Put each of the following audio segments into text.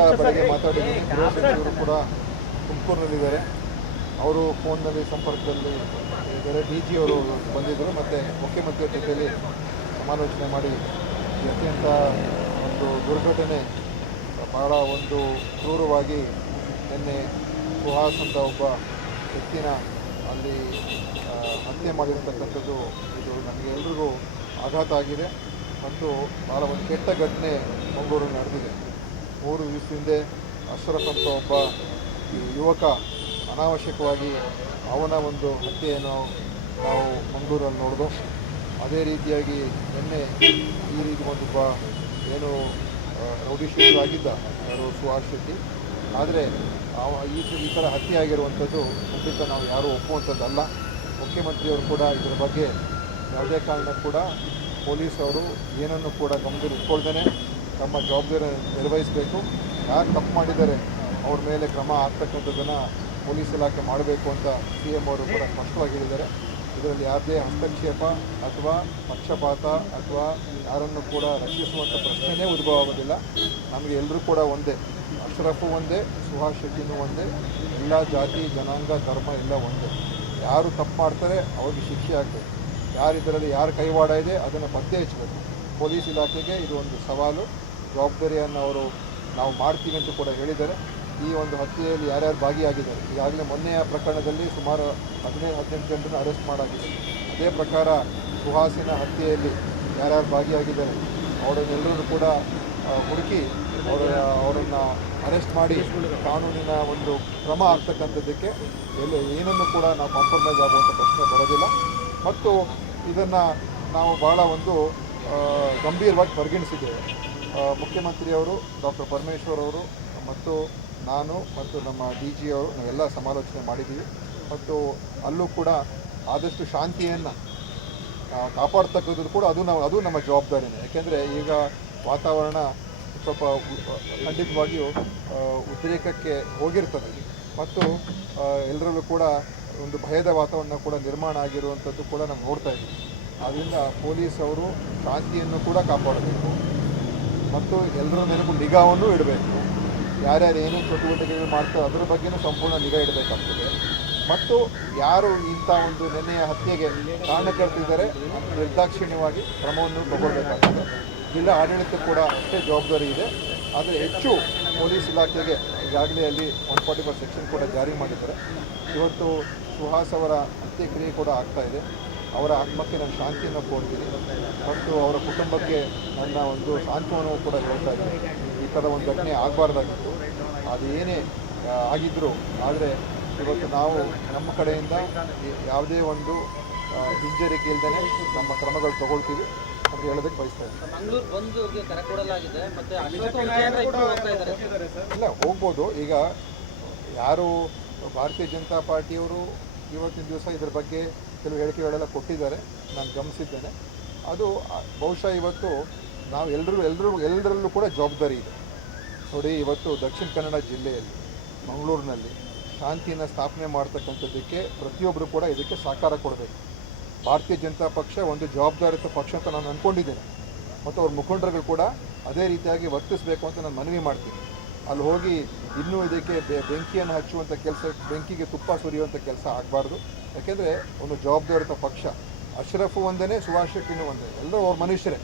ಕೂಡ ಬೆಳಗ್ಗೆ ಮಾತಾಡಿದ್ದೀನಿ ಸಚಿವರು ಕೂಡ ತುಮಕೂರಿನಲ್ಲಿದ್ದಾರೆ. ಅವರು ಫೋನ್ನಲ್ಲಿ ಸಂಪರ್ಕದಲ್ಲಿ ಇದ್ದಾರೆ. ಡಿ ಜಿ ಅವರು ಬಂದಿದ್ದರು. ಮತ್ತು ಮುಖ್ಯಮಂತ್ರಿಯ ಜೊತೆಯಲ್ಲಿ ಸಮಾಲೋಚನೆ ಮಾಡಿ ಅತ್ಯಂತ ಒಂದು ದುರ್ಘಟನೆ ಭಾಳ ಒಂದು ಕ್ರೂರವಾಗಿ ನಿನ್ನೆ ಸುಹಾಸ್ ಅಂತ ಒಬ್ಬ ವ್ಯಕ್ತಿನ ಅಲ್ಲಿ ಹತ್ಯೆ ಮಾಡಿರ್ತಕ್ಕಂಥದ್ದು ಇದು ನಮಗೆ ಎಲ್ರಿಗೂ ಆಘಾತ ಆಗಿದೆ. ಮತ್ತು ಭಾಳ ಒಂದು ಕೆಟ್ಟ ಘಟನೆ ಮಂಗಳೂರಲ್ಲಿ ನಡೆದಿದೆ. ಮೂರು ದಿವಸ ಹಿಂದೆ ಅಶ್ರಫ್ ಅಂತ ಒಬ್ಬ ಯುವಕ ಅನಾವಶ್ಯಕವಾಗಿ ಅವನ ಒಂದು ಹತ್ಯೆಯನ್ನು ನಾವು ಮಂಗಳೂರಲ್ಲಿ ನೋಡಿದು ಅದೇ ರೀತಿಯಾಗಿ ನಿನ್ನೆ ಈ ರೀತಿ ಒಂದೊಬ್ಬ ಏನು ರೌಡಿ ಆಗಿದ್ದ, ಯಾರು, ಸುಹಾಸ್ ಶೆಟ್ಟಿ. ಆದರೆ ಈ ಈ ಥರ ಹತ್ಯೆ ಆಗಿರುವಂಥದ್ದು ಖಂಡಿತ ನಾವು ಯಾರೂ ಒಪ್ಪುವಂಥದ್ದಲ್ಲ ಮುಖ್ಯಮಂತ್ರಿಯವರು ಕೂಡ ಇದರ ಬಗ್ಗೆ ಯಾವುದೇ ಕಾರಣಕ್ಕೂ ಕೂಡ ಪೊಲೀಸವರು ಏನನ್ನು ಕೂಡ ಗಮನದಲ್ಲಿ ಇಟ್ಕೊಳ್ದೇನೆ ತಮ್ಮ ಜವಾಬ್ದಾರಿ ನಿರ್ವಹಿಸಬೇಕು. ಯಾರು ತಪ್ಪು ಮಾಡಿದ್ದಾರೆ, ಅವ್ರ ಮೇಲೆ ಕ್ರಮ ಆಗ್ತಕ್ಕಂಥದ್ದನ್ನು ಪೊಲೀಸ್ ಇಲಾಖೆ ಮಾಡಬೇಕು ಅಂತ ಸಿ ಎಂ ಅವರು ಕೂಡ ಸ್ಪಷ್ಟವಾಗಿ ಹೇಳಿದ್ದಾರೆ. ಇದರಲ್ಲಿ ಯಾವುದೇ ಹಸ್ತಕ್ಷೇಪ ಅಥವಾ ಪಕ್ಷಪಾತ ಅಥವಾ ಯಾರನ್ನು ಕೂಡ ರಕ್ಷಿಸುವಂಥ ಪ್ರಶ್ನೆಯೇ ಉದ್ಭವ ಆಗೋದಿಲ್ಲ. ನಮಗೆ ಎಲ್ಲರೂ ಕೂಡ ಒಂದೇ, ಅಶ್ರಫು ಒಂದೇ, ಸುಹಾಸ್ ಶೆಟ್ಟಿನೂ ಒಂದೇ ಎಲ್ಲ ಜಾತಿ, ಜನಾಂಗ, ಧರ್ಮ ಎಲ್ಲ ಒಂದೇ. ಯಾರು ತಪ್ಪು ಮಾಡ್ತಾರೆ, ಅವ್ರಿಗೆ ಶಿಕ್ಷೆ ಆಗಬೇಕು. ಯಾರು ಇದರಲ್ಲಿ ಯಾರು ಕೈವಾಡ ಇದೆ, ಅದನ್ನು ಪತ್ತೆ ಹಚ್ಚಬೇಕು ಪೊಲೀಸ್ ಇಲಾಖೆಗೆ ಇದು ಒಂದು ಸವಾಲು. ಜವಾಬ್ದಾರಿಯನ್ನು ಅವರು ನಾವು ಮಾಡ್ತೀವಿ ಅಂತ ಕೂಡ ಹೇಳಿದ್ದಾರೆ. ಈ ಒಂದು ಹತ್ಯೆಯಲ್ಲಿ ಯಾರ್ಯಾರು ಭಾಗಿಯಾಗಿದ್ದಾರೆ, ಈಗಾಗಲೇ ಮೊನ್ನೆಯ ಪ್ರಕರಣದಲ್ಲಿ ಸುಮಾರು ಹದಿನೈದು ಹದಿನೆಂಟು ಜನರನ್ನು ಅರೆಸ್ಟ್ ಮಾಡಾಗಿದೆ. ಅದೇ ಪ್ರಕಾರ ಸುಹಾಸಿನ ಹತ್ಯೆಯಲ್ಲಿ ಯಾರ್ಯಾರು ಭಾಗಿಯಾಗಿದ್ದಾರೆ ಅವರನ್ನೆಲ್ಲರೂ ಕೂಡ ಹುಡುಕಿ ಅವರ ಅವರನ್ನು ಅರೆಸ್ಟ್ ಮಾಡಿ ಕಾನೂನಿನ ಒಂದು ಕ್ರಮ ಆಗ್ತಕ್ಕಂಥದ್ದಕ್ಕೆ ಎಲ್ಲ ಏನನ್ನು ಕೂಡ ನಾವು ಕಾಂಪ್ರಮೈಸ್ ಆಗುವಂಥ ಪ್ರಶ್ನೆ ಬರೋದಿಲ್ಲ. ಮತ್ತು ಇದನ್ನು ನಾವು ಭಾಳ ಒಂದು ಗಂಭೀರವಾಗಿ ಪರಿಗಣಿಸಿದ್ದೇವೆ. ಮುಖ್ಯಮಂತ್ರಿಯವರು, ಡಾಕ್ಟರ್ ಪರಮೇಶ್ವರ್ ಅವರು ಮತ್ತು ನಾನು ಮತ್ತು ನಮ್ಮ ಡಿ ಜಿ ಅವರು ನಾವೆಲ್ಲ ಸಮಾಲೋಚನೆ ಮಾಡಿದ್ದೀವಿ. ಮತ್ತು ಅಲ್ಲೂ ಕೂಡ ಆದಷ್ಟು ಶಾಂತಿಯನ್ನು ಕಾಪಾಡ್ತಕ್ಕಂಥದ್ದು ಕೂಡ ಅದು ನಾವು, ಅದು ನಮ್ಮ ಜವಾಬ್ದಾರಿನೇ. ಯಾಕೆಂದರೆ ಈಗ ವಾತಾವರಣ ಸ್ವಲ್ಪ ಖಂಡಿತವಾಗಿಯೂ ಉದ್ರೇಕಕ್ಕೆ ಹೋಗಿರ್ತದೆ. ಮತ್ತು ಎಲ್ಲರಲ್ಲೂ ಕೂಡ ಒಂದು ಭಯದ ವಾತಾವರಣ ಕೂಡ ನಿರ್ಮಾಣ ಆಗಿರುವಂಥದ್ದು ಕೂಡ ನಾವು ನೋಡ್ತಾ ಇದ್ದೀವಿ. ಆದ್ದರಿಂದ ಪೊಲೀಸ್ ಅವರು ಶಾಂತಿಯನ್ನು ಕೂಡ ಕಾಪಾಡಬೇಕು. ಮತ್ತು ಎಲ್ಲರ ನೆನಪು ನಿಗಾವನ್ನು ಇಡಬೇಕು. ಯಾರ್ಯಾರು ಏನೇನು ಚಟುವಟಿಕೆಗಳು ಮಾಡ್ತಾರೆ ಅದರ ಬಗ್ಗೆನೂ ಸಂಪೂರ್ಣ ನಿಗಾ ಇಡಬೇಕಾಗ್ತದೆ. ಮತ್ತು ಯಾರು ಇಂಥ ಒಂದು ನೆನೆಯ ಹತ್ಯೆಗೆ ಕಾರಣಕರ್ತಿದ್ದಾರೆ ನಿರ್ದಾಕ್ಷಿಣ್ಯವಾಗಿ ಕ್ರಮವನ್ನು ತಗೊಳ್ಬೇಕಾಗ್ತದೆ. ಜಿಲ್ಲಾ ಆಡಳಿತ ಕೂಡ ಅಷ್ಟೇ ಜವಾಬ್ದಾರಿ ಇದೆ. ಆದರೆ ಹೆಚ್ಚು ಪೊಲೀಸ್ ಇಲಾಖೆಗೆ ಈಗಾಗಲೇ ಅಲ್ಲಿ ಒನ್ ಫಾರ್ಟಿ ಫೋರ್ ಸೆಕ್ಷನ್ ಕೂಡ ಜಾರಿ ಮಾಡಿದ್ದಾರೆ. ಇವತ್ತು ಸುಹಾಸ್ ಅವರ ಅಂತ್ಯಕ್ರಿಯೆ ಕೂಡ ಆಗ್ತಾ ಇದೆ. ಅವರ ಆತ್ಮಕ್ಕೆ ನಾನು ಶಾಂತಿಯನ್ನು ಕೋರ್ತೀನಿ ಮತ್ತು ಅವರ ಕುಟುಂಬಕ್ಕೆ ನನ್ನ ಒಂದು ಸಾಂತ್ವನವು ಕೂಡ ಹೇಳ್ತಾ ಇದ್ದೀನಿ. ಈ ಥರ ಒಂದು ಘಟನೆ ಆಗಬಾರ್ದಾಗಿತ್ತು. ಅದು ಏನೇ ಆಗಿದ್ರು ಆಗಿದ್ದರೂ ಆದರೆ ಇವತ್ತು ನಾವು ನಮ್ಮ ಕಡೆಯಿಂದ ಯಾವುದೇ ಒಂದು ಹಿಂಜರಿಕೆ ಇಲ್ದೇ ನಮ್ಮ ಕ್ರಮಗಳು ತಗೊಳ್ತೀವಿ ಅಂತ ಹೇಳೋದಕ್ಕೆ ಬಯಸ್ತಾ ಇದ್ದೀನಿ. ಮಂಗಳೂರು ಕರೆ ಕೊಡಲಾಗಿದೆ ಮತ್ತೆ ಅಶೋಕ್ ವಿಜಯೇಂದ್ರ ಇಬ್ಬರು ಹೋಗ್ತಾ ಇದ್ದಾರೆ. ಇಲ್ಲ ಹೋಗ್ಬೋದು. ಈಗ ಯಾರು ಭಾರತೀಯ ಜನತಾ ಪಾರ್ಟಿಯವರು ಇವತ್ತಿನ ದಿವಸ ಇದ್ರ ಬಗ್ಗೆ ಕೆಲವು ಹೇಳಿಕೆಗಳೆಲ್ಲ ಕೊಟ್ಟಿದ್ದಾರೆ. ನಾನು ಗಮನಿಸಿದ್ದೇನೆ. ಅದು ಬಹುಶಃ ಇವತ್ತು ನಾವು ಎಲ್ಲರೂ ಎಲ್ಲರೂ ಎಲ್ಲರಲ್ಲೂ ಕೂಡ ಜವಾಬ್ದಾರಿ ಇದೆ. ನೋಡಿ, ಇವತ್ತು ದಕ್ಷಿಣ ಕನ್ನಡ ಜಿಲ್ಲೆಯಲ್ಲಿ, ಮಂಗಳೂರಿನಲ್ಲಿ ಶಾಂತಿಯನ್ನು ಸ್ಥಾಪನೆ ಮಾಡ್ತಕ್ಕಂಥದ್ದಕ್ಕೆ ಪ್ರತಿಯೊಬ್ಬರು ಕೂಡ ಇದಕ್ಕೆ ಸಹಕಾರ ಕೊಡಬೇಕು. ಭಾರತೀಯ ಜನತಾ ಪಕ್ಷ ಒಂದು ಜವಾಬ್ದಾರಿತ ಪಕ್ಷ ಅಂತ ನಾನು ಅಂದ್ಕೊಂಡಿದ್ದೇನೆ ಮತ್ತು ಅವ್ರ ಮುಖಂಡರುಗಳು ಕೂಡ ಅದೇ ರೀತಿಯಾಗಿ ವರ್ತಿಸಬೇಕು ಅಂತ ನಾನು ಮನವಿ ಮಾಡ್ತೀನಿ. ಅಲ್ಲಿ ಹೋಗಿ ಇನ್ನೂ ಇದಕ್ಕೆ ಬೆಂಕಿಯನ್ನು ಹಚ್ಚುವಂಥ ಕೆಲಸ, ಬೆಂಕಿಗೆ ತುಪ್ಪ ಸುರಿಯುವಂಥ ಕೆಲಸ ಆಗಬಾರ್ದು. ಯಾಕೆಂದರೆ ಒಂದು ಜವಾಬ್ದಾರಿತ ಪಕ್ಷ, ಅಶ್ರಫ್ ಒಂದೇ ಶೆಟ್ಟಿನೂ ಒಂದೇ. ಎಲ್ಲರೂ ಅವ್ರ ಮನುಷ್ಯರೇ.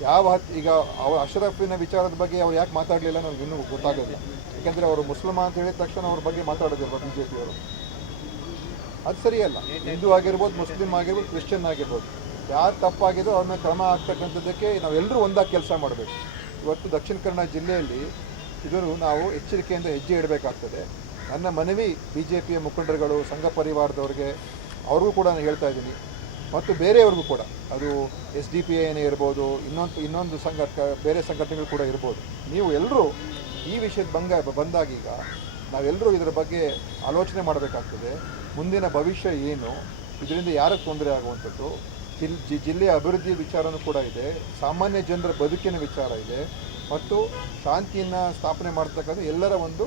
ಯಾವ ಹತ್ ಈಗ ಅವ್ರ ಅಶ್ರಫಿನ ವಿಚಾರದ ಬಗ್ಗೆ ಅವ್ರು ಯಾಕೆ ಮಾತಾಡಲಿಲ್ಲ ನನಗೆ ಇನ್ನೂ ಗೊತ್ತಾಗೋದಿಲ್ಲ. ಯಾಕೆಂದರೆ ಅವರು ಮುಸ್ಲಿಮ ಅಂತ ಹೇಳಿದ ತಕ್ಷಣ ಅವ್ರ ಬಗ್ಗೆ ಮಾತಾಡೋದಿಲ್ಲ ಬಿ ಜೆ ಪಿಯವರು ಅದು ಸರಿಯಲ್ಲ. ಹಿಂದೂ ಆಗಿರ್ಬೋದು, ಮುಸ್ಲಿಂ ಆಗಿರ್ಬೋದು, ಕ್ರಿಶ್ಚಿಯನ್ ಆಗಿರ್ಬೋದು. ಯಾರು ತಪ್ಪಾಗಿದೋ ಅವ್ರನ್ನ ಕ್ರಮ ಆಗ್ತಕ್ಕಂಥದ್ದಕ್ಕೆ ನಾವೆಲ್ಲರೂ ಒಂದಾಗಿ ಕೆಲಸ ಮಾಡಬೇಕು. ಇವತ್ತು ದಕ್ಷಿಣ ಕನ್ನಡ ಜಿಲ್ಲೆಯಲ್ಲಿ ಇದನ್ನು ನಾವು ಎಚ್ಚರಿಕೆಯಿಂದ ಹೆಜ್ಜೆ ಇಡಬೇಕಾಗ್ತದೆ. ನನ್ನ ಮನವಿ ಬಿ ಜೆ ಪಿಯ ಮುಖಂಡರುಗಳು, ಸಂಘ ಪರಿವಾರದವ್ರಿಗೆ, ಅವ್ರಿಗೂ ಕೂಡ ನಾನು ಹೇಳ್ತಾ ಇದ್ದೀನಿ. ಮತ್ತು ಬೇರೆಯವ್ರಿಗೂ ಕೂಡ. ಅದು ಎಸ್ ಡಿ ಪಿ ಏನೇ ಇರ್ಬೋದು, ಇನ್ನೊಂದು ಇನ್ನೊಂದು ಸಂಘ, ಬೇರೆ ಸಂಘಟನೆಗಳು ಕೂಡ ಇರ್ಬೋದು. ನೀವು ಎಲ್ಲರೂ ಈ ವಿಷಯದ ಬಂಗ ಬಂದಾಗೀಗ ನಾವೆಲ್ಲರೂ ಇದರ ಬಗ್ಗೆ ಆಲೋಚನೆ ಮಾಡಬೇಕಾಗ್ತದೆ. ಮುಂದಿನ ಭವಿಷ್ಯ ಏನು? ಇದರಿಂದ ಯಾರಿಗೆ ತೊಂದರೆ ಆಗುವಂಥದ್ದು? ಜಿಲ್ ಜಿಲ್ಲೆಯ ಅಭಿವೃದ್ಧಿ ವಿಚಾರನೂ ಕೂಡ ಇದೆ. ಸಾಮಾನ್ಯ ಜನರ ಬದುಕಿನ ವಿಚಾರ ಇದೆ. ಮತ್ತು ಶಾಂತಿಯನ್ನು ಸ್ಥಾಪನೆ ಮಾಡ್ತಕ್ಕಂಥ ಎಲ್ಲರ ಒಂದು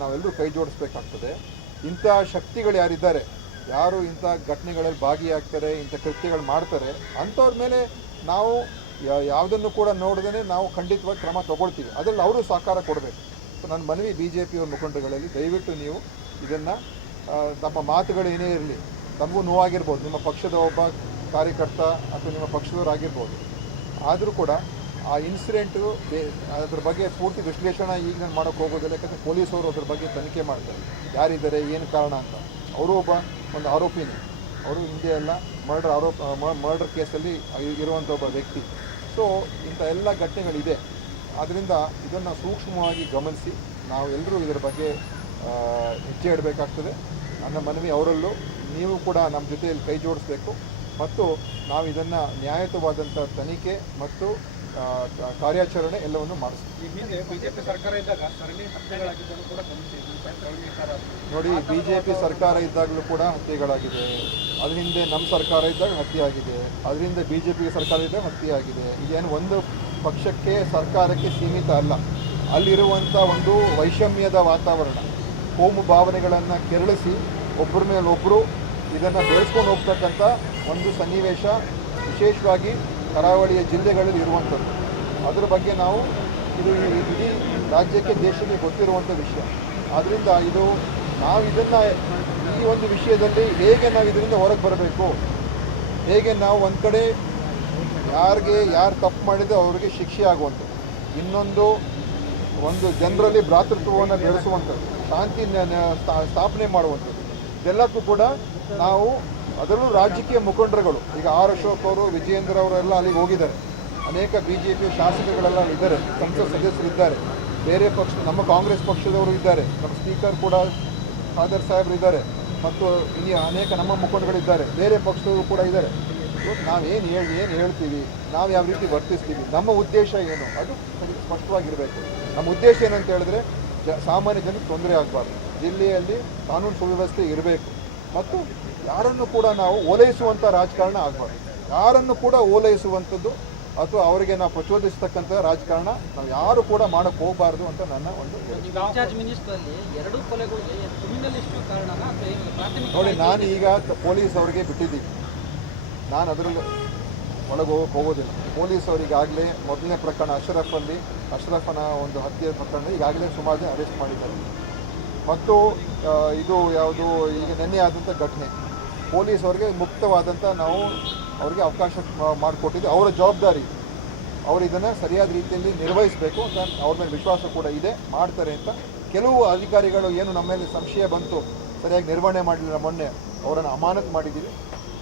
ನಾವೆಲ್ಲರೂ ಕೈ ಜೋಡಿಸ್ಬೇಕಾಗ್ತದೆ. ಇಂಥ ಶಕ್ತಿಗಳು ಯಾರಿದ್ದಾರೆ? ಯಾರು ಇಂಥ ಘಟನೆಗಳಲ್ಲಿ ಭಾಗಿಯಾಗ್ತಾರೆ, ಇಂಥ ಕೃತ್ಯಗಳು ಮಾಡ್ತಾರೆ? ಅಂಥವ್ರ ಮೇಲೆ ನಾವು ಯಾವುದನ್ನು ಕೂಡ ನೋಡದೇ ನಾವು ಖಂಡಿತವಾಗಿ ಕ್ರಮ ತಗೊಳ್ತೀವಿ. ಅದರಲ್ಲಿ ಅವರು ಸಹಕಾರ ಕೊಡಬೇಕು. ಸೊ, ನನ್ನ ಮನವಿ ಬಿ ಜೆ ಪಿಯವ್ರ ಮುಖಂಡಗಳಲ್ಲಿ ದಯವಿಟ್ಟು ನೀವು ಇದನ್ನು ನಮ್ಮ ಮಾತುಗಳು ಏನೇ ಇರಲಿ, ತಮಗೂ ನೋವಾಗಿರ್ಬೋದು. ನಿಮ್ಮ ಪಕ್ಷದ ಒಬ್ಬ ಕಾರ್ಯಕರ್ತ ಅಥವಾ ನಿಮ್ಮ ಪಕ್ಷದವರಾಗಿರ್ಬೋದು ಆದರೂ ಕೂಡ ಆ ಇನ್ಸಿಡೆಂಟು ಅದ್ರ ಬಗ್ಗೆ ಪೂರ್ತಿ ವಿಶ್ಲೇಷಣೆ ಈಗ ನಾನು ಮಾಡೋಕ್ಕೆ ಹೋಗೋದಿಲ್ಲ, ಯಾಕಂದರೆ ಪೊಲೀಸವರು ಅದ್ರ ಬಗ್ಗೆ ತನಿಖೆ ಮಾಡ್ತಾರೆ. ಯಾರಿದ್ದಾರೆ, ಏನು ಕಾರಣ ಅಂತ. ಅವರು ಒಬ್ಬ ಒಂದು ಆರೋಪಿನೇ. ಅವರು ಹಿಂದೆ ಎಲ್ಲ ಮರ್ಡರ್ ಆರೋಪ ಮರ್ಡರ್ ಕೇಸಲ್ಲಿ ಇರುವಂಥ ಒಬ್ಬ ವ್ಯಕ್ತಿ. ಸೊ ಇಂಥ ಎಲ್ಲ ಘಟನೆಗಳಿದೆ. ಆದ್ದರಿಂದ ಇದನ್ನು ಸೂಕ್ಷ್ಮವಾಗಿ ಗಮನಿಸಿ, ನಾವು ಎಲ್ಲರೂ ಇದರ ಬಗ್ಗೆ ಹೆಜ್ಜೆ ಇಡಬೇಕಾಗ್ತದೆ ನನ್ನ ಮನವಿ ಅವರಲ್ಲೂ. ನೀವು ಕೂಡ ನಮ್ಮ ಜೊತೆಯಲ್ಲಿ ಕೈ ಜೋಡಿಸ್ಬೇಕು. ಮತ್ತು ನಾವು ಇದನ್ನು ನ್ಯಾಯಯುತವಾದಂಥ ತನಿಖೆ ಮತ್ತು ಕಾರ್ಯಾಚರಣೆ ಎಲ್ಲವನ್ನು ಮಾಡಿಸ್ತೀವಿ. ಈ ಹಿಂದೆ ಬಿಜೆಪಿ ಸರ್ಕಾರ ಇದ್ದಾಗ ಸರಣಿ ಹತ್ಯೆಗಳಾಗಿದ್ದನ್ನು ಕೂಡ ಗಮನಿಸಿದ್ವಿ. ನೋಡಿ ಬಿ ಜೆ ಪಿ ಸರ್ಕಾರ ಇದ್ದಾಗಲೂ ಕೂಡ ಹತ್ಯೆಗಳಾಗಿದೆ. ಅದ್ರ ಹಿಂದೆ ನಮ್ಮ ಸರ್ಕಾರ ಇದ್ದಾಗ ಹತ್ಯೆ ಆಗಿದೆ. ಅದರಿಂದ ಬಿ ಜೆ ಪಿ ಸರ್ಕಾರ ಇದ್ದಾಗ ಹತ್ಯೆ ಆಗಿದೆ. ಇದೇನು ಒಂದು ಪಕ್ಷಕ್ಕೆ ಸರ್ಕಾರಕ್ಕೆ ಸೀಮಿತ ಅಲ್ಲ. ಅಲ್ಲಿರುವಂಥ ಒಂದು ವೈಷಮ್ಯದ ವಾತಾವರಣ ಕೋಮು ಭಾವನೆಗಳನ್ನು ಕೆರಳಿಸಿ ಒಬ್ಬರ ಮೇಲೆ ಒಬ್ಬರು ಇದನ್ನು ಬೆಳೆಸ್ಕೊಂಡು ಹೋಗ್ತಕ್ಕಂಥ ಒಂದು ಸನ್ನಿವೇಶ, ವಿಶೇಷವಾಗಿ ಕರಾವಳಿಯ ಜಿಲ್ಲೆಗಳಲ್ಲಿ ಇರುವಂಥದ್ದು. ಅದರ ಬಗ್ಗೆ ನಾವು ಇದು ಇಡೀ ರಾಜ್ಯಕ್ಕೆ, ದೇಶಕ್ಕೆ ಗೊತ್ತಿರುವಂಥ ವಿಷಯ. ಆದ್ದರಿಂದ ಇದು ನಾವು ಇದನ್ನು ಈ ಒಂದು ವಿಷಯದಲ್ಲಿ ಹೇಗೆ ನಾವು ಇದರಿಂದ ಹೊರಗೆ ಬರಬೇಕು? ಹೇಗೆ ನಾವು ಒಂದು ಕಡೆ ಯಾರಿಗೆ ಯಾರು ತಪ್ಪು ಮಾಡಿದೆ ಅವರಿಗೆ ಶಿಕ್ಷೆ ಆಗುವಂಥದ್ದು. ಇನ್ನೊಂದು ಒಂದು ಜನರಲ್ಲಿ ಭ್ರಾತೃತ್ವವನ್ನು ಬೆಳೆಸುವಂಥದ್ದು. ಶಾಂತಿ ಸ್ಥಾಪನೆ ಮಾಡುವಂಥದ್ದು. ಇದೆಲ್ಲಕ್ಕೂ ಕೂಡ ನಾವು ಅದರಲ್ಲೂ ರಾಜಕೀಯ ಮುಖಂಡರುಗಳು, ಈಗ ಆರ್ ಅಶೋಕ್ ಅವರು, ವಿಜಯೇಂದ್ರ ಅವರೆಲ್ಲ ಅಲ್ಲಿಗೆ ಹೋಗಿದ್ದಾರೆ. ಅನೇಕ ಬಿ ಜೆ ಪಿ ಶಾಸಕಗಳೆಲ್ಲ ಇದ್ದಾರೆ, ಸಂಸತ್ ಸದಸ್ಯರು ಇದ್ದಾರೆ. ಬೇರೆ ಪಕ್ಷ, ನಮ್ಮ ಕಾಂಗ್ರೆಸ್ ಪಕ್ಷದವರು ಇದ್ದಾರೆ, ನಮ್ಮ ಸ್ಪೀಕರ್ ಕೂಡ ಖಾದರ್ ಸಾಹೇಬ್ರು ಇದ್ದಾರೆ. ಮತ್ತು ಇನ್ನು ಅನೇಕ ನಮ್ಮ ಮುಖಂಡಗಳಿದ್ದಾರೆ, ಬೇರೆ ಪಕ್ಷದವರು ಕೂಡ ಇದ್ದಾರೆ. ನಾವೇನು ಹೇಳಿ, ಏನು ಹೇಳ್ತೀವಿ, ನಾವು ಯಾವ ರೀತಿ ವರ್ತಿಸ್ತೀವಿ, ನಮ್ಮ ಉದ್ದೇಶ ಏನು, ಅದು ಸ್ಪಷ್ಟವಾಗಿರಬೇಕು. ನಮ್ಮ ಉದ್ದೇಶ ಏನಂತ ಹೇಳಿದ್ರೆ, ಜ, ಸಾಮಾನ್ಯ ಜನಕ್ಕೆ ತೊಂದರೆ ಆಗಬಾರ್ದು. ಜಿಲ್ಲೆಯಲ್ಲಿ ಕಾನೂನು ಸುವ್ಯವಸ್ಥೆ ಇರಬೇಕು. ಮತ್ತು ಯಾರನ್ನು ಕೂಡ ನಾವು ಓಲೈಸುವಂಥ ರಾಜಕಾರಣ ಆಗಬಾರ್ದು. ಯಾರನ್ನು ಕೂಡ ಓಲೈಸುವಂಥದ್ದು ಅಥವಾ ಅವರಿಗೆ ನಾವು ಪ್ರಚೋದಿಸತಕ್ಕಂಥ ರಾಜಕಾರಣ ನಾವು ಯಾರು ಕೂಡ ಮಾಡಕ್ಕೆ ಹೋಗಬಾರ್ದು ಅಂತ ನನ್ನ ಒಂದು ನೋಡಿ ನಾನು ಈಗ ಪೊಲೀಸ್ ಅವರಿಗೆ ಬಿಟ್ಟಿದ್ದೀನಿ. ನಾನು ಅದರಲ್ಲಿ ಒಳಗೆ ಹೋಗಕ್ಕೆ ಹೋಗೋದಿಲ್ಲ. ಪೊಲೀಸ್ ಅವರಿಗಾಗಲೇ ಮೊದಲನೇ ಪ್ರಕರಣ ಅಶ್ರಫಲ್ಲಿ ಅಶ್ರಫನ ಒಂದು ಹತ್ಯೆ ಪ್ರಕರಣ ಈಗಾಗಲೇ ಸುಮಾರು ಜನ ಅರೆಸ್ಟ್ ಮಾಡಿದ್ದಾರೆ. ಮತ್ತು ಇದು ಯಾವುದು, ಈಗ ನೆನ್ನೆ ಆದಂಥ ಘಟನೆ. ಪೊಲೀಸ್ ಅವರಿಗೆ ಮುಕ್ತವಾದಂಥ ನಾವು ಅವರಿಗೆ ಅವಕಾಶ ಮಾಡಿಕೊಟ್ಟಿದ್ದು. ಅವರ ಜವಾಬ್ದಾರಿ, ಅವರು ಇದನ್ನು ಸರಿಯಾದ ರೀತಿಯಲ್ಲಿ ನಿರ್ವಹಿಸಬೇಕು ಅಂತ ಅವ್ರ ಮೇಲೆ ವಿಶ್ವಾಸ ಕೂಡ ಇದೆ, ಮಾಡ್ತಾರೆ ಅಂತ. ಕೆಲವು ಅಧಿಕಾರಿಗಳು ಏನು ನಮ್ಮ ಮೇಲೆ ಸಂಶಯ ಬಂತು, ಸರಿಯಾಗಿ ನಿರ್ವಹಣೆ ಮಾಡಲಿಲ್ಲ ಮೊನ್ನೆ, ಅವರನ್ನು ಅಮಾನತ್ ಮಾಡಿದ್ದೀವಿ.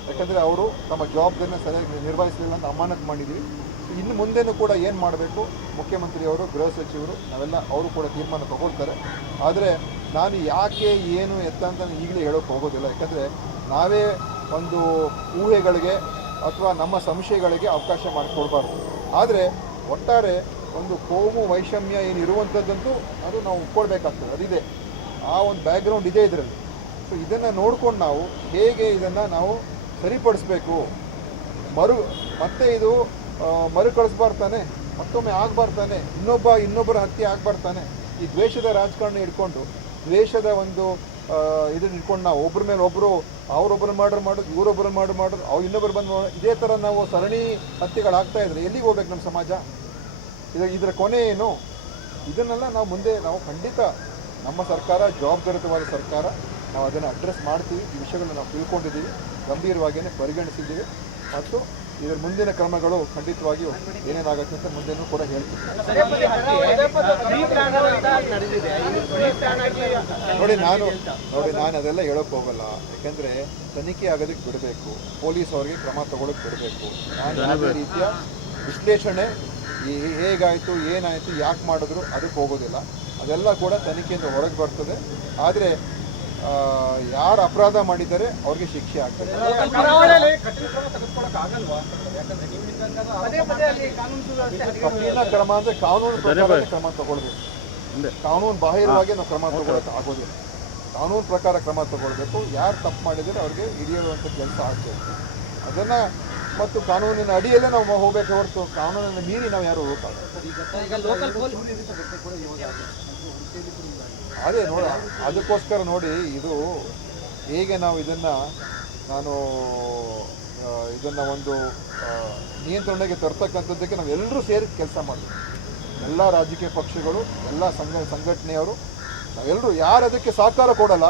ಯಾಕಂದರೆ ಅವರು ತಮ್ಮ ಜವಾಬ್ದಾರಿನ ಸರಿಯಾಗಿ ನಿರ್ವಹಿಸಲಿಲ್ಲ ಅಂತ ಅಮಾನತ್ ಮಾಡಿದ್ದೀವಿ. ಇನ್ನು ಮುಂದೆನೂ ಕೂಡ ಏನು ಮಾಡಬೇಕು, ಮುಖ್ಯಮಂತ್ರಿಯವರು, ಗೃಹ ಸಚಿವರು, ನಾವೆಲ್ಲ ಅವರು ಕೂಡ ತೀರ್ಮಾನ ತಗೊಳ್ತಾರೆ. ಆದರೆ ನಾನು ಯಾಕೆ ಏನು ಎತ್ತ ಅಂತ ಈಗಲೇ ಹೇಳೋಕ್ಕೆ ಹೋಗೋದಿಲ್ಲ. ಯಾಕಂದರೆ ನಾವೇ ಒಂದು ಊಹೆಗಳಿಗೆ ಅಥವಾ ನಮ್ಮ ಸಂಶಯಗಳಿಗೆ ಅವಕಾಶ ಮಾಡಿಕೊಡ್ಬಾರ್ದು ಆದರೆ ಒಟ್ಟಾರೆ ಒಂದು ಕೋಮು ವೈಷಮ್ಯ ಏನು ಅದು ನಾವು ಒಪ್ಕೊಳ್ಬೇಕಾಗ್ತದೆ. ಅದಿದೆ. ಆ ಒಂದು ಬ್ಯಾಕ್ಗ್ರೌಂಡ್ ಇದೆ ಇದರಲ್ಲಿ. ಸೊ ಇದನ್ನು ನೋಡ್ಕೊಂಡು ನಾವು ಹೇಗೆ ಇದನ್ನು ನಾವು ಸರಿಪಡಿಸ್ಬೇಕು? ಮರು, ಮತ್ತೆ ಇದು ಮರುಕಳಿಸ್ಬಾರ್ತಾನೆ ಮತ್ತೊಮ್ಮೆ ಆಗ್ಬಾರ್ತಾನೆ ಇನ್ನೊಬ್ಬ, ಇನ್ನೊಬ್ಬರ ಹತ್ಯೆ ಆಗ್ಬಾರ್ತಾನೆ ಈ ದ್ವೇಷದ ರಾಜಕಾರಣ ಇಟ್ಕೊಂಡು ದ್ವೇಷದ ಒಂದು ಇದು ಇಟ್ಕೊಂಡು ನಾವು ಒಬ್ಬರ ಮೇಲೆ ಒಬ್ಬರು ಅವರೊಬ್ಬರ ಮರ್ಡರ್ ಮಾಡೋದು ಇವರೊಬ್ಬರ ಮರ್ಡರ್ ಮಾಡೋದು ಅವ್ರು ಇನ್ನೊಬ್ಬರು ಬಂದು. ಇದೇ ಥರ ನಾವು ಸರಣಿ ಹತ್ಯೆಗಳಾಗ್ತಾ ಇದ್ರೆ ಎಲ್ಲಿಗೆ ಹೋಗ್ಬೇಕು ನಮ್ಮ ಸಮಾಜ? ಇದು ಇದರ ಕೊನೆ ಏನು? ಇದನ್ನೆಲ್ಲ ನಾವು ಮುಂದೆ, ನಾವು ಖಂಡಿತ ನಮ್ಮ ಸರ್ಕಾರ ಜವಾಬ್ದಾರಿತವಾದ ಸರ್ಕಾರ, ನಾವು ಅದನ್ನು ಅಡ್ರೆಸ್ ಮಾಡ್ತೀವಿ. ಈ ವಿಷಯಗಳನ್ನ ನಾವು ತಿಳ್ಕೊಂಡಿದ್ದೀವಿ. ಗಂಭೀರವಾಗಿಯೇ ಪರಿಗಣಿಸಿದ್ದೀವಿ. ಮತ್ತು ಇದರ ಮುಂದಿನ ಕ್ರಮಗಳು ಖಂಡಿತವಾಗಿಯೂ ಏನೇನಾಗುತ್ತೆ ಅಂತ ಮುಂದೆನೂ ಕೂಡ ಹೇಳ್ತೀನಿ. ನೋಡಿ ನಾನು ನೋಡಿ ನಾನು ಅದೆಲ್ಲ ಹೇಳೋಕೆ ಹೋಗಲ್ಲ. ಯಾಕೆಂದರೆ ತನಿಖೆ ಆಗೋದಕ್ಕೆ ಬಿಡಬೇಕು. ಪೊಲೀಸ್ ಅವರಿಗೆ ಕ್ರಮ ತಗೊಳಕ್ಕೆ ಬಿಡಬೇಕು. ನಾನು ಯಾವುದೇ ರೀತಿಯ ವಿಶ್ಲೇಷಣೆ ಈ ಹೇಗಾಯಿತು ಏನಾಯಿತು ಯಾಕೆ ಮಾಡಿದ್ರು ಅದಕ್ಕೆ ಹೋಗೋದಿಲ್ಲ. ಅದೆಲ್ಲ ಕೂಡ ತನಿಖೆಯಿಂದ ಹೊರಗೆ ಬರ್ತದೆ. ಆದರೆ ಯಾರು ಅಪರಾಧ ಮಾಡಿದ್ದಾರೆ ಅವ್ರಿಗೆ ಶಿಕ್ಷೆ ಆಗ್ತದೆ. ಕ್ರಮ ಕಾನೂನು ಅಂದರೆ ಪ್ರಕಾರ ಕ್ರಮ ತಗೊಳ್ಬೇಕು. ಕಾನೂನು ಬಾಹಿರವಾಗಿ ನಾವು ಕ್ರಮ ತಗೊಳಕ್ಕೆ ಆಗೋದಿಲ್ಲ. ಕಾನೂನು ಪ್ರಕಾರ ಕ್ರಮ ತಗೊಳ್ಬೇಕು. ಯಾರು ತಪ್ಪು ಮಾಡಿದರೆ ಅವ್ರಿಗೆ ಹಿಡಿಯುವಂಥ ಕೆಲಸ ಆಗ್ತದೆ ಅದನ್ನ ಮತ್ತು ಕಾನೂನಿನ ಅಡಿಯಲ್ಲೇ ನಾವು ಹೋಗ್ಬೇಕು ಹೊರತು ಕಾನೂನನ್ನು ಮೀರಿ ನಾವು ಯಾರು ಹೋಗೋಕ್ಕಾಗಲ್ಲ ಈಗ ಲೋಕಲ್ ಪೊಲೀಸ್ ಅದೇ ನೋಡ ಅದಕ್ಕೋಸ್ಕರ ನೋಡಿ ಇದು ಹೇಗೆ ನಾವು ಇದನ್ನು ನಾನು ಇದನ್ನು ಒಂದು ನಿಯಂತ್ರಣೆಗೆ ನಿಯಂತ್ರಣಕ್ಕೆ ತರ್ತಕ್ಕಂಥದ್ದಕ್ಕೆ ನಾವು ಎಲ್ಲರೂ ಸೇರಿ ಕೆಲಸ ಮಾಡಬೇಕು. ಎಲ್ಲ ರಾಜಕೀಯ ಪಕ್ಷಗಳು ಎಲ್ಲ ಸಂಘ ಸಂಘಟನೆಯವರು ನಾವೆಲ್ಲರೂ ಯಾರು ಅದಕ್ಕೆ ಸಹಕಾರ ಕೊಡಲ್ಲ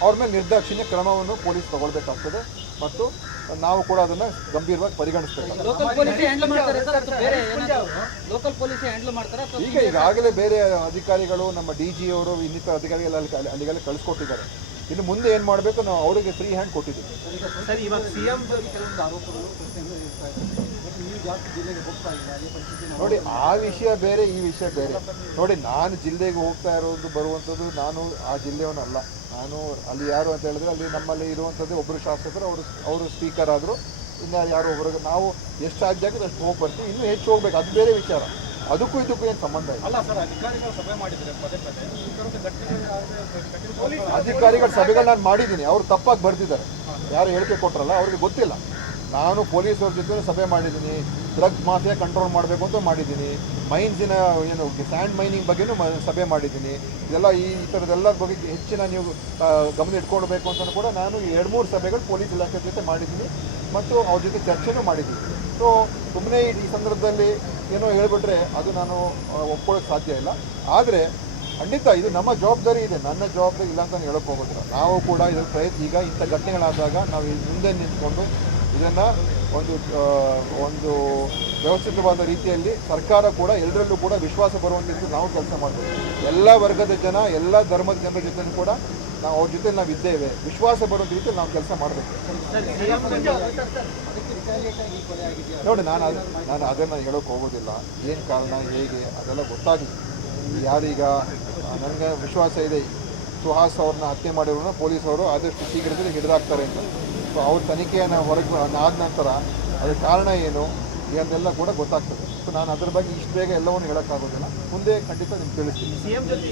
ಅವ್ರ ಮೇಲೆ ನಿರ್ದಾಕ್ಷಿಣ್ಯ ಕ್ರಮವನ್ನು ಪೊಲೀಸ್ ತಗೊಳ್ಬೇಕಾಗ್ತದೆ ಮತ್ತು ನಾವು ಕೂಡ ಅದನ್ನು ಗಂಭೀರವಾಗಿ ಪರಿಗಣಿಸಬೇಕು ಲೋಕಲ್ ಪೊಲೀಸ್ ಹ್ಯಾಂಡಲ್ ಮಾಡ್ತಾರೆ ಸರ್ ಅಥವಾ ಬೇರೆ ಲೋಕಲ್ ಪೊಲೀಸ್ ಹ್ಯಾಂಡಲ್ ಮಾಡ್ತಾರೆ? ಅಥವಾ ಈಗ ಈಗಾಗಲೇ ಬೇರೆ ಅಧಿಕಾರಿಗಳು ನಮ್ಮ ಡಿ ಜಿ ಅವರು ಇನ್ನಿತರ ಅಧಿಕಾರಿಗಳು ಅಲ್ಲಿ- ಅಲ್ಲಿಗೆಲ್ಲ ಕಳಿಸ್ಕೊಟ್ಟಿದ್ದಾರೆ. ಇನ್ನು ಮುಂದೆ ಏನು ಮಾಡಬೇಕು ನಾವು ಅವರಿಗೆ ಫ್ರೀ ಹ್ಯಾಂಡ್ ಕೊಟ್ಟಿದ್ದೀವಿ. ಸರ್ ಇವಾಗ ಕೆಲವೊಂದು ಆರೋಪಗಳು ಅದೇ ಪರಿಸ್ಥಿತಿ ನೋಡಿ ಆ ವಿಷಯ ಬೇರೆ ಈ ವಿಷಯ ಬೇರೆ. ನೋಡಿ ನಾನು ಜಿಲ್ಲೆಗೆ ಹೋಗ್ತಾ ಇರೋದು ಬರುವಂಥದ್ದು ನಾನು ಆ ಜಿಲ್ಲೆಯವನಲ್ಲ. ನಾನು ಅಲ್ಲಿ ಯಾರು ಅಂತ ಹೇಳಿದ್ರೆ ಅಲ್ಲಿ ನಮ್ಮಲ್ಲಿ ಇರುವಂಥದ್ದು ಒಬ್ಬರು ಶಾಸಕರು ಅವರು ಅವರು ಸ್ಪೀಕರ್ ಆದರು ಇನ್ನು ಯಾರು ಒಬ್ಬರು ನಾವು ಎಷ್ಟು ಸಾಧ್ಯ ಆಗುತ್ತೆ ಅಷ್ಟು ಹೋಗಿ ಬರ್ತೀವಿ ಇನ್ನೂ ಹೆಚ್ಚು ಹೋಗ್ಬೇಕು ಅದು ಬೇರೆ ವಿಚಾರ. ಅದಕ್ಕೂ ಇದಕ್ಕೂ ಏನು ಸಂಬಂಧ ಇಲ್ಲ. ಅಲ್ಲ ಸರ್ ಅಧಿಕಾರಿಗಳು ಸಭೆ ಮಾಡಿದ್ರೆ ಪದೇ ಪದೇ ಈ ಥರದ ಘಟನೆಗಳು ಅಧಿಕಾರಿಗಳ ಸಭೆಗಳು ನಾನು ಮಾಡಿದ್ದೀನಿ ಅವರು ತಪ್ಪಾಗಿ ಬರ್ತಿದ್ದಾರೆ ಯಾರು ಹೇಳಿಕೆ ಕೊಟ್ರಲ್ಲ ಅವ್ರಿಗೆ ಗೊತ್ತಿಲ್ಲ. ನಾನು ಪೊಲೀಸವ್ರ ಜೊತೆ ಸಭೆ ಮಾಡಿದ್ದೀನಿ ಡ್ರಗ್ ಮಾಫಿಯಾ ಕಂಟ್ರೋಲ್ ಮಾಡಬೇಕು ಅಂತ ಮಾಡಿದ್ದೀನಿ ಮೈನ್ಸಿನ ಏನು ಸ್ಯಾಂಡ್ ಮೈನಿಂಗ್ ಬಗ್ಗೆನೂ ಸಭೆ ಮಾಡಿದ್ದೀನಿ. ಇದೆಲ್ಲ ಈ ಥರದೆಲ್ಲ ಥರದ್ದೆಲ್ಲ ಬಗ್ಗೆ ಹೆಚ್ಚಿನ ನೀವು ಗಮನ ಇಟ್ಕೊಳ್ಬೇಕು ಅಂತ ಕೂಡ ನಾನು ಎರಡು ಮೂರು ಸಭೆಗಳು ಪೊಲೀಸ್ ಇಲಾಖೆ ಜೊತೆ ಮಾಡಿದ್ದೀನಿ ಮತ್ತು ಅವ್ರ ಜೊತೆ ಚರ್ಚೆನೂ ಮಾಡಿದ್ದೀನಿ. ಸೊ ಸುಮ್ಮನೆ ಈ ಸಂದರ್ಭದಲ್ಲಿ ಏನೋ ಹೇಳ್ಬಿಟ್ರೆ ಅದು ನಾನು ಒಪ್ಕೊಳ್ಳೋಕೆ ಸಾಧ್ಯ ಇಲ್ಲ. ಆದರೆ ಖಂಡಿತ ಇದು ನಮ್ಮ ಜವಾಬ್ದಾರಿ ಇದೆ. ನನ್ನ ಜವಾಬ್ದಾರಿ ಇಲ್ಲ ಅಂತ ಹೇಳಕ್ ಹೋಗೋದಿಲ್ಲ. ನಾವು ಕೂಡ ಇದ್ರ ಪ್ರಯತ್ನ, ಈಗ ಇಂಥ ಘಟನೆಗಳಾದಾಗ ನಾವು ಮುಂದೆ ನಿಂತ್ಕೊಂಡು ಇದನ್ನು ಒಂದು ಒಂದು ವ್ಯವಸ್ಥಿತವಾದ ರೀತಿಯಲ್ಲಿ ಸರ್ಕಾರ ಕೂಡ ಎಲ್ಲರಲ್ಲೂ ಕೂಡ ವಿಶ್ವಾಸ ಬರುವಂಥ ನಾವು ಕೆಲಸ ಮಾಡ್ತೀವಿ ಎಲ್ಲ ವರ್ಗದ ಜನ, ಎಲ್ಲ ಧರ್ಮದ ಜನರ ಜೊತೆ ಕೂಡ ನಾವು ಅವ್ರ ಜೊತೆ ನಾವು ಇದ್ದೇವೆ. ವಿಶ್ವಾಸ ಬರೋ ರೀತಿಯಲ್ಲಿ ನಾವು ಕೆಲಸ ಮಾಡಬೇಕು. ನೋಡಿ ನಾನು ಅದು ನಾನು ಅದನ್ನು ಹೇಳೋಕೆ ಹೋಗೋದಿಲ್ಲ. ಏನು ಕಾರಣ ಹೇಗೆ ಅದೆಲ್ಲ ಗೊತ್ತಾಗಿದೆ. ಯಾರೀಗ ನನಗೆ ವಿಶ್ವಾಸ ಇದೆ. ಸುಹಾಸ್ ಅವ್ರನ್ನ ಹತ್ಯೆ ಮಾಡಿರೋನ ಪೊಲೀಸವರು ಆದಷ್ಟು ಶೀಘ್ರದಲ್ಲಿ ಹಿಡಿದಾಕ್ತಾರೆ ಅಂತ. ಸೊ ಅವ್ರ ತನಿಖೆಯನ್ನು ಹೊರಗೆ ಆದ ನಂತರ ಅದರ ಕಾರಣ ಏನು ಇದೆಲ್ಲ ಕೂಡ ಗೊತ್ತಾಗ್ತದೆ. ಸೊ ನಾನು ಅದ್ರ ಬಗ್ಗೆ ಇಷ್ಟು ಬೇಗ ಎಲ್ಲವನ್ನು ಹೇಳೋಕ್ಕಾಗೋದಿಲ್ಲ. ಮುಂದೆ ಖಂಡಿತ ನಿಮ್ಗೆ ತಿಳಿಸ್ತೀನಿ. ಸಿಎಂ ಜೊತೆ